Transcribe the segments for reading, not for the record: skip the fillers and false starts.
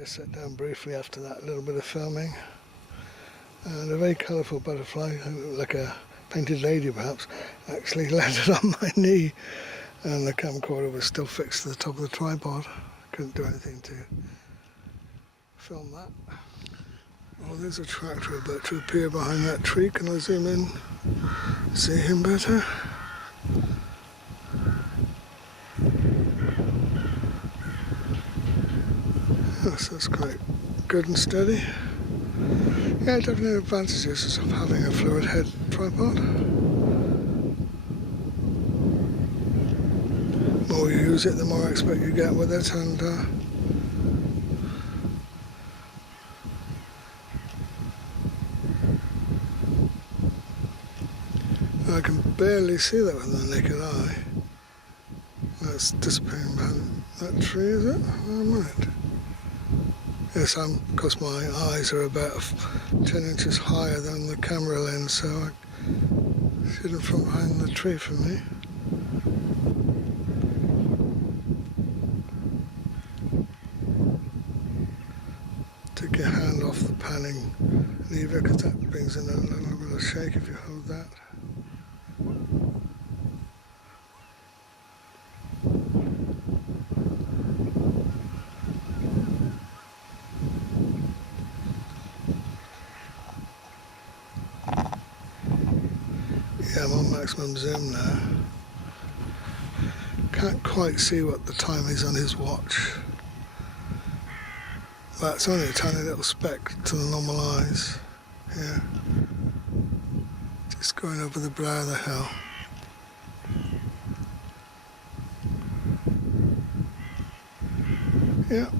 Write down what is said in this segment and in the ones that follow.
just sat down briefly after that little bit of filming, and a very colourful butterfly, like a painted lady perhaps, actually landed on my knee, and the camcorder was still fixed to the top of the tripod. Couldn't do anything to film that. Oh, there's a tractor about to appear behind that tree. Can I zoom in, see him better? Yes, that's quite good and steady. Yeah, definitely advantages of having a fluid head tripod. The more you use it, the more expert you get with it, and I can barely see that with the naked eye. That's disappearing behind that tree, is it? Oh, a minute. Yes, because my eyes are about 10 inches higher than the camera lens, so I see them from behind the tree for me. Take your hand off the panning lever, because that brings in a little bit of shake if you hold that. Yeah, I'm on maximum zoom now. Can't quite see what the time is on his watch. That's only a tiny little speck to the normal eyes. Yeah. Just going over the brow of the hill. Yeah.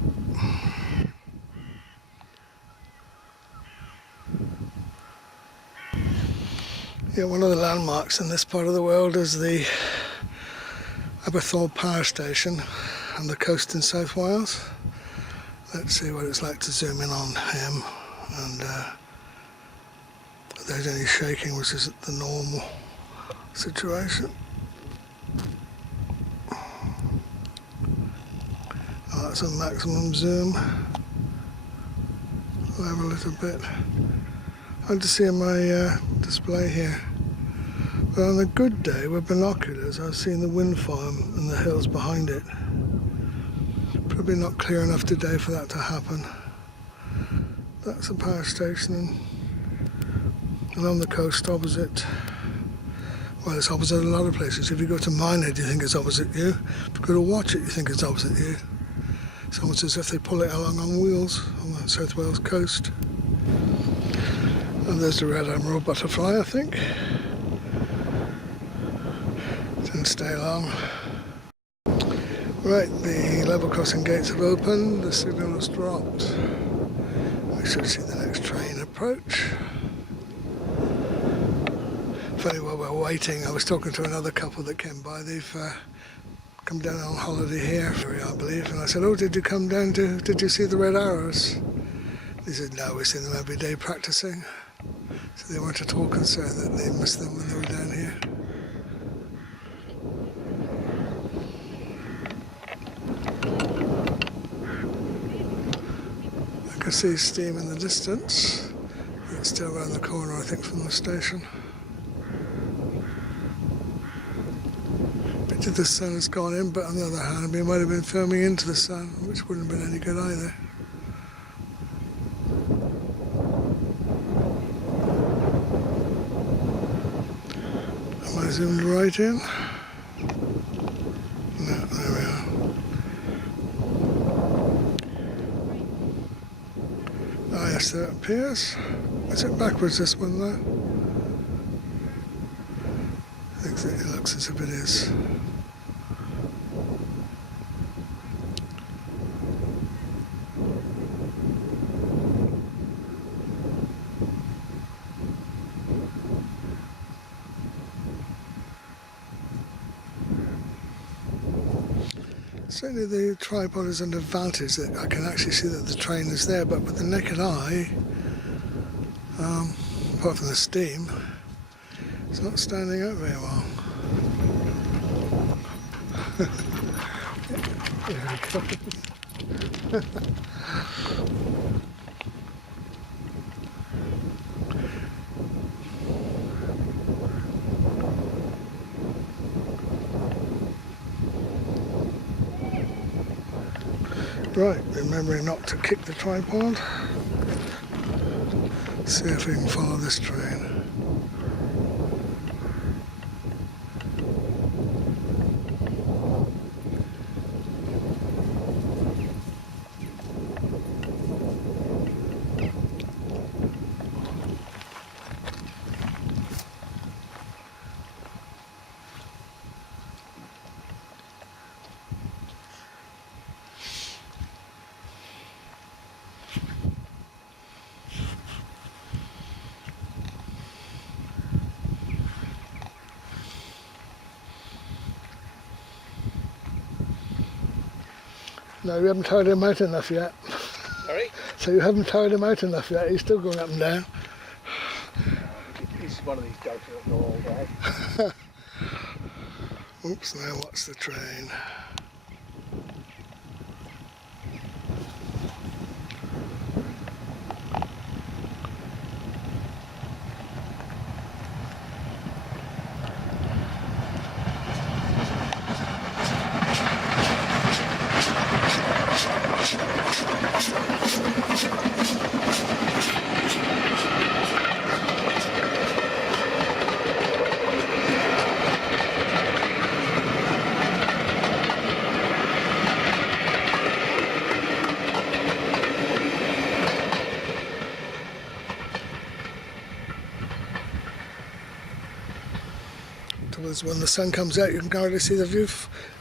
Yeah, one of the landmarks in this part of the world is the Aberthaw Power Station on the coast in South Wales. Let's see what it's like to zoom in on him, and if there's any shaking, which isn't the normal situation. Oh, that's a maximum zoom. Level it a bit. Hard to see on my display here. But on a good day with binoculars, I've seen the wind farm and the hills behind it. Probably not clear enough today for that to happen. That's a power station, and on the coast opposite, well, it's opposite a lot of places. If you go to Minehead, you think it's opposite you. If you go to Watchet, you think it's opposite you. It's almost as if they pull it along on wheels on the South Wales coast. And there's the red admiral butterfly, I think. Didn't stay long. Right, the level crossing gates have opened, the signal has dropped. We should see the next train approach. Funny, while we're waiting, I was talking to another couple that came by. They've come down on holiday here, I believe, and I said, oh, did you come down did you see the red arrows? They said, no, we see them every day practicing. So they weren't at all concerned that they missed them when they were down here. I can see steam in the distance. It's still around the corner, I think, from the station. Picture the sun has gone in, but on the other hand, we might have been filming into the sun, which wouldn't have been any good either. Am I zoomed right in? No, there we are. Ah, yes, there it appears. Is it backwards, this one, though? I think it looks as if it is. Certainly the tripod is an advantage that I can actually see that the train is there, but with the naked eye, apart from the steam, it's not standing out very well. There it goes. Right, remembering not to kick the tripod. See if we can follow this train. No, you haven't tired him out enough yet. Sorry? So you haven't tired him out enough yet. He's still going up and down. He's one of these dogs that go all day. Oops, now what's the train? When the sun comes out, you can hardly see the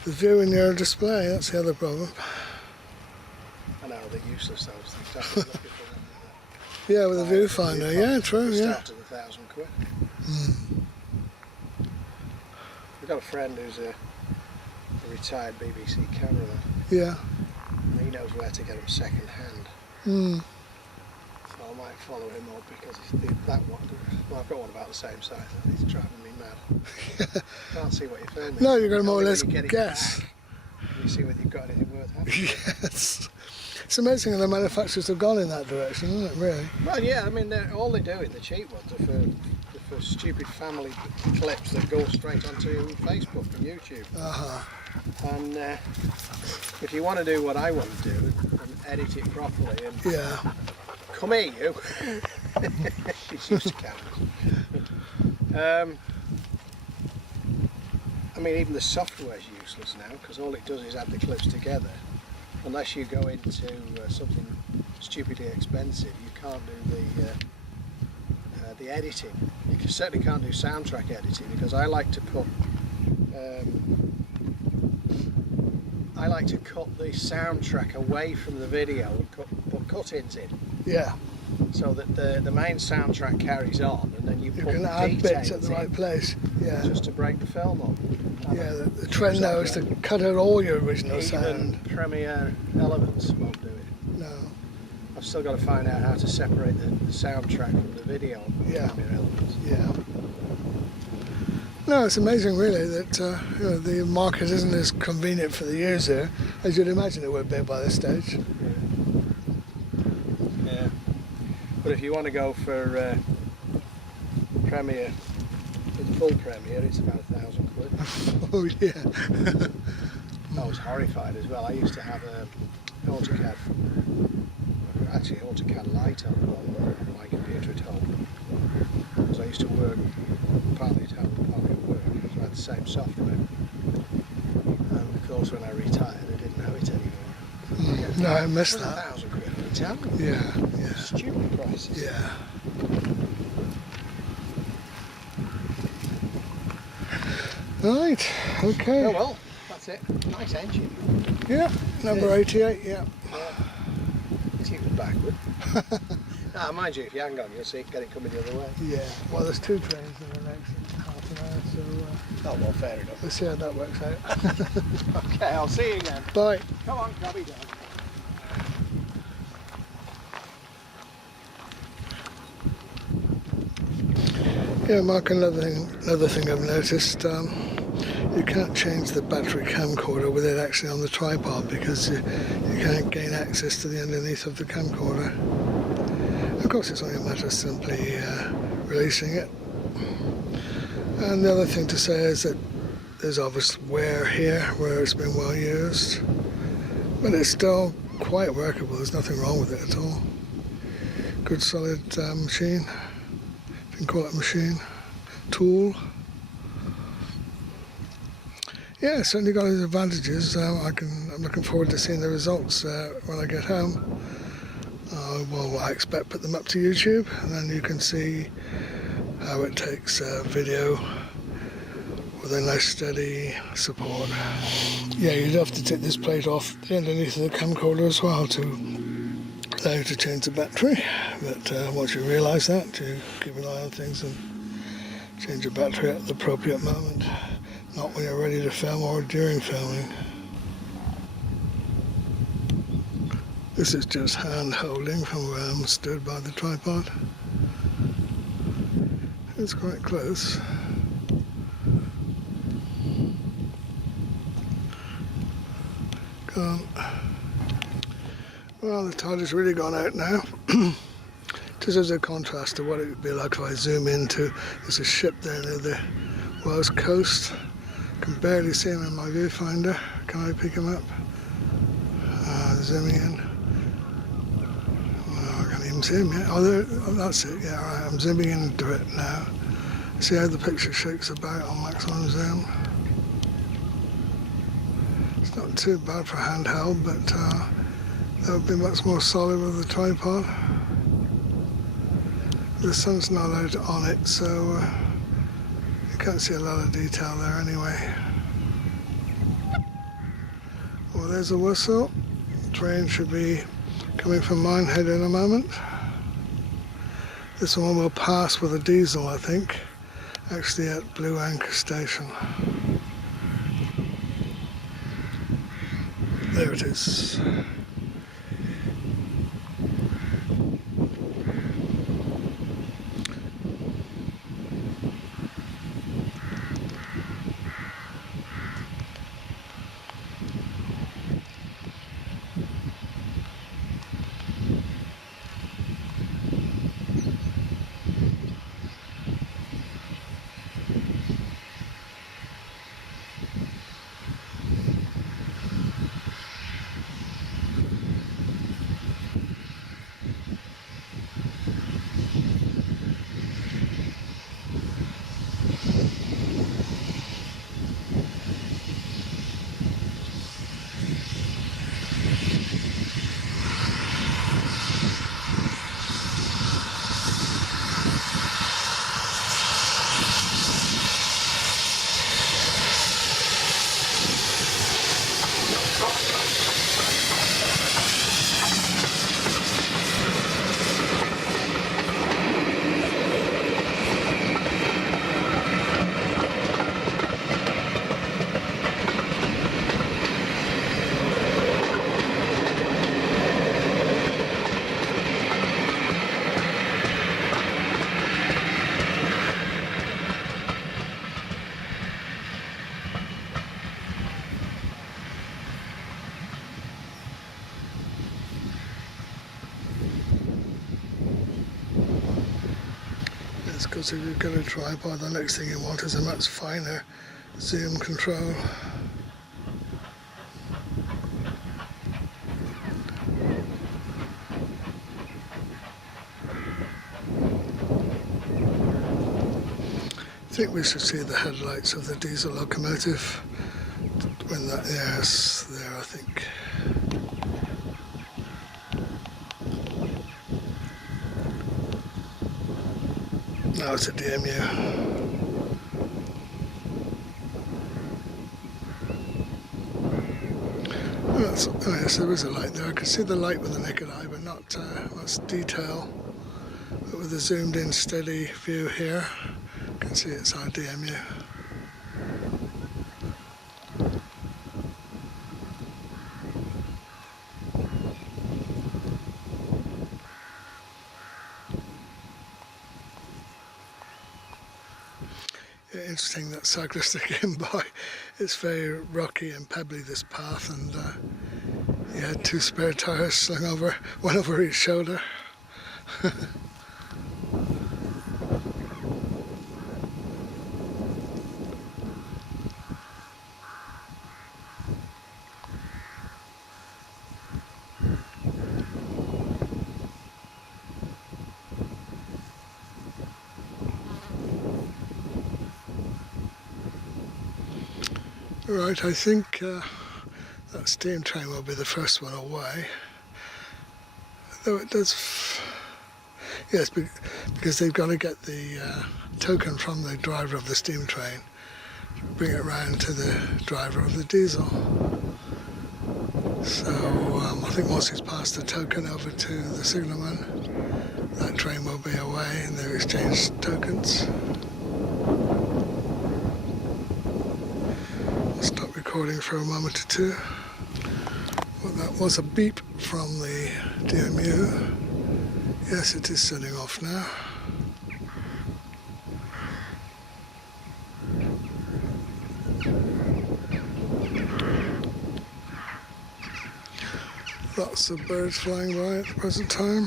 view in your display. That's the other problem. I know, they're useless those things. Yeah, with a viewfinder. Yeah, true. Yeah. Started £1,000. We've got a friend who's a retired BBC cameraman. Yeah. And he knows where to get them second hand. So I might follow him up because that one. Well, I've got one about the same size. And he's driving me mad. Can't see what you're filming. No, you've got to more or Only less when you get it guess. back, you see whether you've got anything worth having. Yes. It's amazing how the manufacturers have gone in that direction, isn't it, really? Well, yeah, I mean, all they do in the cheap ones are for stupid family clips that go straight onto Facebook and YouTube. And if you want to do what I want to do and edit it properly and Yeah. come here, you. It's used to cameras. I mean, even the software's useless now because all it does is add the clips together. Unless you go into something stupidly expensive, you can't do the editing. You certainly can't do soundtrack editing because I like to put cut the soundtrack away from the video and put cut-ins in. Yeah. So that the main soundtrack carries on, and then you put can the add bits at the in right place. Yeah. just to break the film up. Yeah, the trend now is to cut out all your original sound. Even Premiere Elements won't do it. No. I've still got to find out how to separate the soundtrack from the video. Yeah. Premiere Elements. Yeah. No, it's amazing really that the market isn't as convenient for the user as you'd imagine it would be by this stage. Yeah. But if you want to go for Premiere, the full Premiere, it's about £1,000. Oh yeah. I was horrified as well. I used to have an AutoCAD Lite on my computer at home. Because I used to work partly at home, partly at work. So I had the same software. And of course when I retired I didn't have it anymore. No, I missed that. £1,000 for a tablet. Yeah, yeah. Stupid prices. Yeah. Right, okay. Oh well, that's it. Nice engine. Yeah, number 88, yeah. It's even backward. Now, mind you, if you hang on, you'll see it get it coming the other way. Yeah, well there's two trains in the next half an hour, so Oh, well, fair enough. let's see how that works out. Okay, I'll see you again. Bye. Come on, grabby dog. Yeah, Mark, another thing I've noticed, you can't change the battery camcorder with it actually on the tripod because you can't gain access to the underneath of the camcorder. Of course, it's only a matter of simply releasing it. And the other thing to say is that there's obvious wear here where it's been well used, but it's still quite workable. There's nothing wrong with it at all. Good solid machine, if you can call it a machine, tool. Yeah, it's certainly got its advantages. I'm looking forward to seeing the results when I get home. Well, I expect put them up to YouTube, and then you can see how it takes video with a nice steady support. Yeah, you'd have to take this plate off the underneath of the camcorder as well to allow you to change the battery. But once you realise that, you keep an eye on things and change your battery at the appropriate moment, not when you're ready to film or during filming. This is just hand holding from where I'm stood by the tripod. It's quite close. Go on. Well, the tide has really gone out now. Just as a contrast to what it would be like if I zoom into, there's a ship there near the West coast. I can barely see him in my viewfinder. Can I pick him up? Zooming in. Well, I can't even see him yet. Oh, that's it. Yeah, right. I'm zooming into it now. See how the picture shakes about on maximum zoom. It's not too bad for handheld, but that would be much more solid with the tripod. The sun's not out on it, so you can't see a lot of detail there anyway. Well, there's a whistle. The train should be coming from Minehead in a moment. This one will pass with a diesel, I think, actually at Blue Anchor Station. There it is. Because if you've got a tripod, the next thing you want is a much finer zoom control. I think we should see the headlights of the diesel locomotive when that, yes, there I think. Now it's a DMU. Oh yes, there is a light there. I can see the light with the naked eye, but not much detail. But with a zoomed in steady view here, you can see it's our DMU. Yeah, interesting that cyclists are getting by It's very rocky and pebbly, this path, and he had 2 spare tyres slung over, one over each shoulder. Right, I think that steam train will be the first one away. Though it does, yes, because they've got to get the token from the driver of the steam train, bring it round to the driver of the diesel. So I think once he's passed the token over to the signalman, that train will be away and they'll exchange tokens. Stop recording for a moment or two. Well, that was a beep from the DMU. Yes, it is setting off now. Lots of birds flying by at the present time.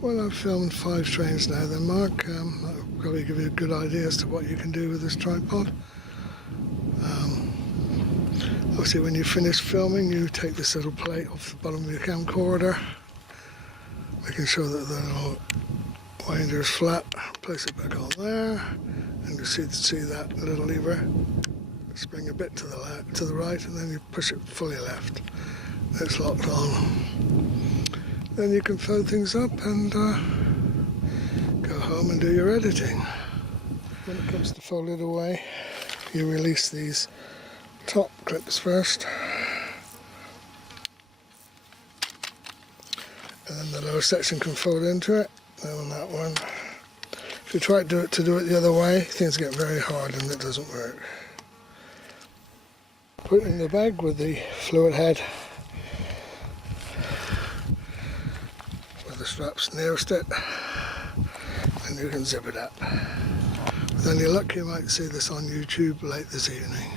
Well, I've filmed 5 trains now then, Mark. That'll probably give you a good idea as to what you can do with this tripod. Obviously when you finish filming, you take this little plate off the bottom of your camcorder, making sure that the little winder is flat. Place it back on there, and you see that little lever spring a bit to the right, and then you push it fully left. It's locked on. Then you can fold things up and go home and do your editing. When it comes to fold it away, you release these top clips first, and then the lower section can fold into it. And on that one, if you try to do it the other way, things get very hard and it doesn't work. Put it in the bag with the fluid head, with the straps nearest it, and you can zip it up. With any luck, you might see this on YouTube late this evening.